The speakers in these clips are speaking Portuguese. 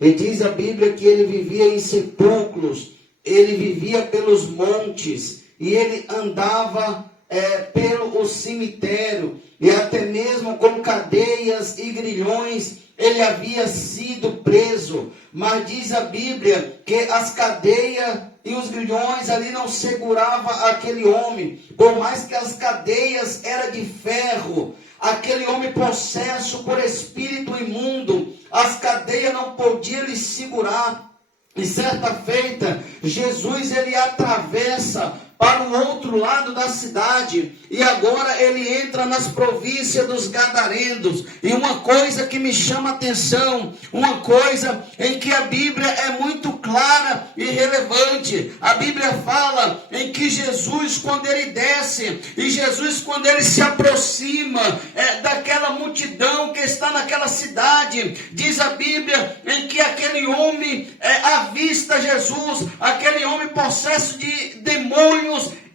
E diz a Bíblia que ele vivia em sepulcros, ele vivia pelos montes, e ele andava pelo cemitério, e até mesmo com cadeias e grilhões ele havia sido preso. Mas diz a Bíblia que as cadeias e os grilhões ali não seguravam aquele homem, por mais que as cadeias eram de ferro. Aquele homem possesso por espírito imundo, as cadeias não podiam lhe segurar. E certa feita, Jesus ele atravessa para o outro lado da cidade, e agora ele entra nas províncias dos Gadarenos. E uma coisa que me chama a atenção, uma coisa em que a Bíblia é muito clara e relevante. A Bíblia fala em que Jesus, quando ele desce, e Jesus, quando ele se aproxima daquela multidão que está naquela cidade, diz a Bíblia em que aquele homem avista Jesus, aquele homem possesso de demônios,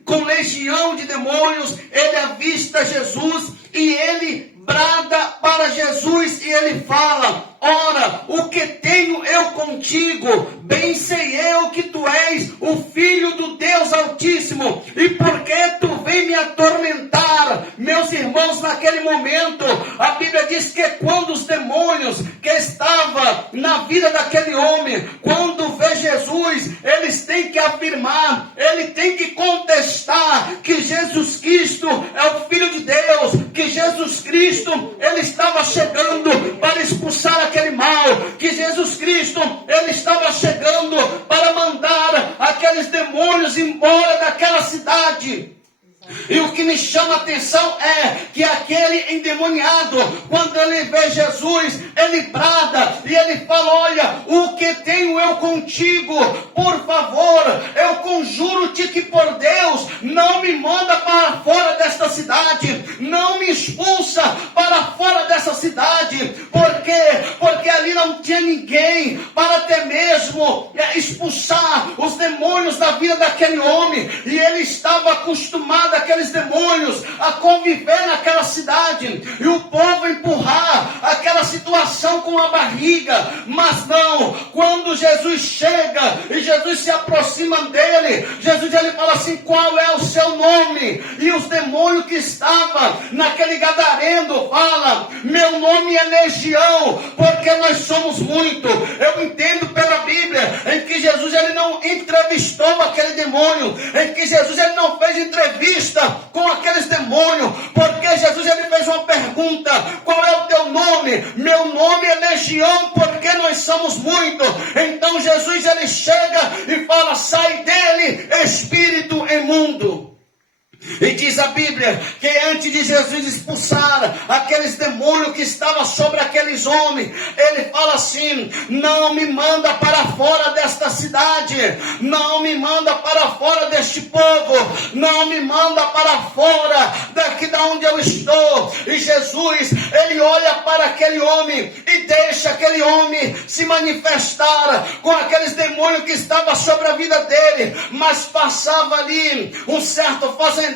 com legião de demônios, ele avista Jesus e ele brada para Jesus e ele fala: ora, o que tenho eu contigo? Bem sei eu que tu és o Filho do Deus Altíssimo, e por que tu vem me atormentar? Meus irmãos, naquele momento, a Bíblia diz que quando os demônios que estavam na vida daquele homem, quando vê Jesus, eles têm que afirmar, ele tem que contestar que Jesus Cristo é o Filho de Deus, que Jesus Cristo, ele estava chegando para expulsar aquele mal, que Jesus Cristo, ele estava chegando para mandar aqueles demônios embora daquela cidade. E o que me chama a atenção é que aquele endemoniado, quando ele vê Jesus, ele brada e ele fala: olha, o que tenho eu contigo? Por favor, eu conjuro-te que por Deus, não me manda para fora desta cidade, não me expulsa para fora dessa cidade. Por quê? Porque ali não tinha ninguém para até mesmo expulsar os demônios da vida daquele homem, e ele estava acostumado aqueles demônios a conviver naquela cidade, e o povo empurrar aquela situação com a barriga. Mas não, quando Jesus chega e Jesus se aproxima dele, Jesus ele fala assim: qual é o seu nome? E os demônios que estavam naquele gadareno fala: meu nome é Legião, porque nós somos muito. Eu entendo pela Bíblia em que Jesus ele não entrevistou aquele demônio, em que Jesus ele não fez entrevista com aqueles demônios, porque Jesus ele fez uma pergunta: qual é o teu nome? Meu nome é Legião, porque nós somos muito. Então Jesus ele chega e fala: sai dele, espírito imundo. E diz a Bíblia que antes de Jesus expulsar aqueles demônios que estavam sobre aqueles homens, ele fala assim: não me manda para fora desta cidade, não me manda para fora deste povo, não me manda para fora daqui da onde eu estou. E Jesus, ele olha para aquele homem e deixa aquele homem se manifestar com aqueles demônios que estavam sobre a vida dele. Mas passava ali um certo fazendeiro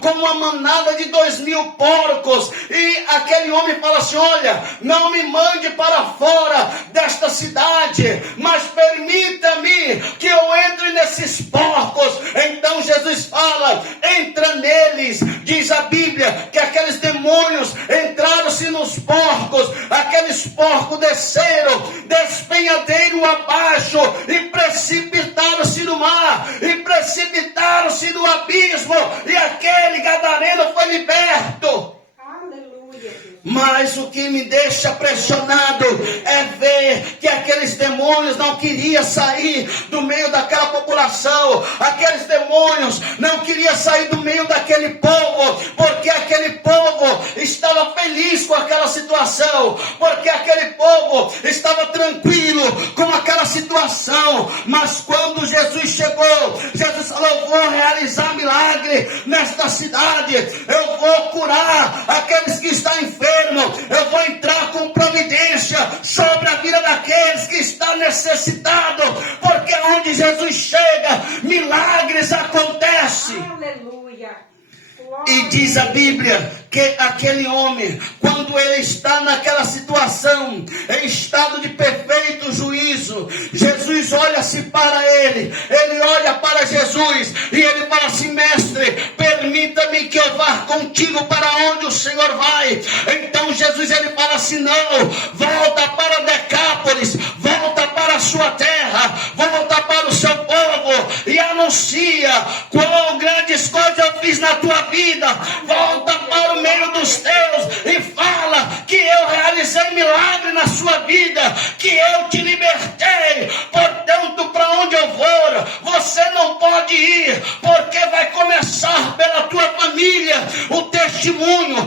com uma manada de 2.000 porcos, e aquele homem fala assim: olha, não me mande para fora desta cidade, mas permita-me que eu entre nesses porcos. Então Jesus fala: entra neles. Diz a Bíblia que aqueles demônios entraram-se nos porcos, aqueles porcos desceram despenhadeiro abaixo e precipitaram-se no mar, e precipitaram-se no abismo, e aquele gadareno foi liberto. Aleluia. Mas o que me deixa pressionado é ver que aqueles demônios não queriam sair do meio daquela população. Aqueles demônios não queriam sair do meio daquele povo, porque aquele povo estava feliz com aquela situação, porque aquele povo estava tranquilo com aquela situação. Mas quando Jesus chegou, Jesus falou: eu vou realizar milagre nesta cidade, eu vou curar aqueles que estão enfermos, eu vou entrar com providência sobre a vida daqueles que estão necessitados, porque onde Jesus chega, milagres acontecem. Aleluia. E diz a Bíblia que aquele homem, quando ele está naquela situação, em estado de perfeito juízo, Jesus, e ele fala assim: mestre, permita-me que eu vá contigo para onde o Senhor vai. Então Jesus, ele fala assim: não, volta para Decápolis, volta para a sua terra, volta para o seu povo e anuncia quão grandes coisas eu fiz na tua vida. Volta para o meio dos teus e fala que eu realizei milagre na sua vida, que eu te libertei. Portanto, para onde eu for, você não pode ir, porque vai começar pela tua família o testemunho,